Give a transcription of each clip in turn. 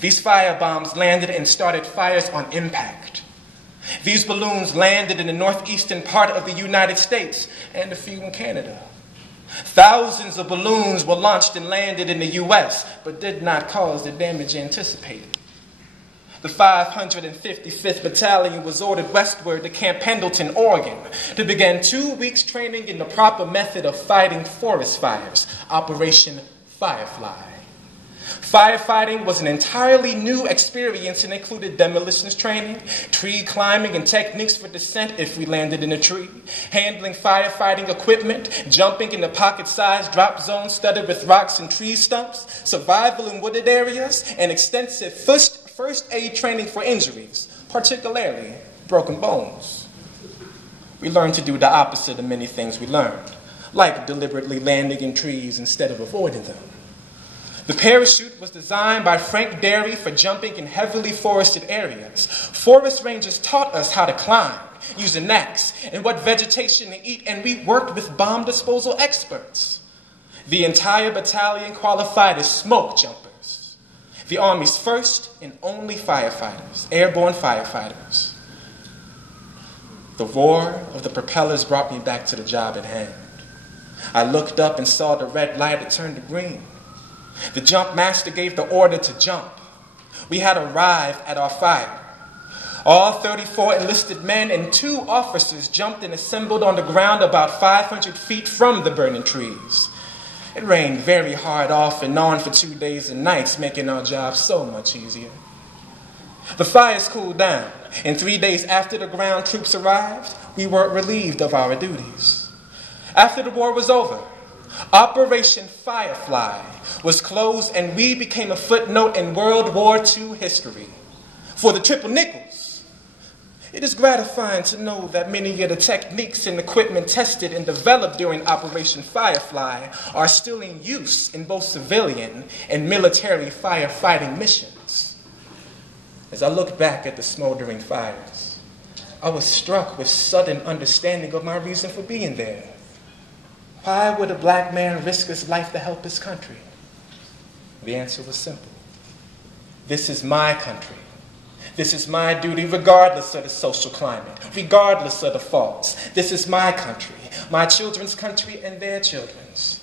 These firebombs landed and started fires on impact. These balloons landed in the northeastern part of the United States and a few in Canada. Thousands of balloons were launched and landed in the U.S., but did not cause the damage anticipated. The 555th Battalion was ordered westward to Camp Pendleton, Oregon, to begin 2 weeks training in the proper method of fighting forest fires, Operation Firefly. Firefighting was an entirely new experience and included demolitions training, tree climbing and techniques for descent if we landed in a tree, handling firefighting equipment, jumping in the pocket-sized drop zone studded with rocks and tree stumps, survival in wooded areas, and extensive first aid training for injuries, particularly broken bones. We learned to do the opposite of many things we learned, like deliberately landing in trees instead of avoiding them. The parachute was designed by Frank Derry for jumping in heavily forested areas. Forest rangers taught us how to climb, use an axe, and what vegetation to eat, and we worked with bomb disposal experts. The entire battalion qualified as smoke jumpers, the Army's first and only firefighters, airborne firefighters. The roar of the propellers brought me back to the job at hand. I looked up and saw the red light had turned to green. The jump master gave the order to jump. We had arrived at our fire. All 34 enlisted men and 2 officers jumped and assembled on the ground about 500 feet from the burning trees. It rained very hard off and on for 2 days and nights, making our job so much easier. The fires cooled down, and 3 days after the ground troops arrived, we were relieved of our duties. After the war was over, Operation Firefly was closed, and we became a footnote in World War II history. For the Triple Nickels, it is gratifying to know that many of the techniques and equipment tested and developed during Operation Firefly are still in use in both civilian and military firefighting missions. As I look back at the smoldering fires, I was struck with sudden understanding of my reason for being there. Why would a black man risk his life to help his country? The answer was simple. This is my country. This is my duty regardless of the social climate, regardless of the faults. This is my country, my children's country and their children's.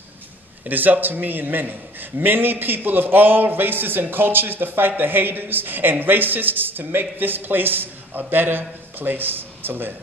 It is up to me and many people of all races and cultures to fight the haters and racists to make this place a better place to live.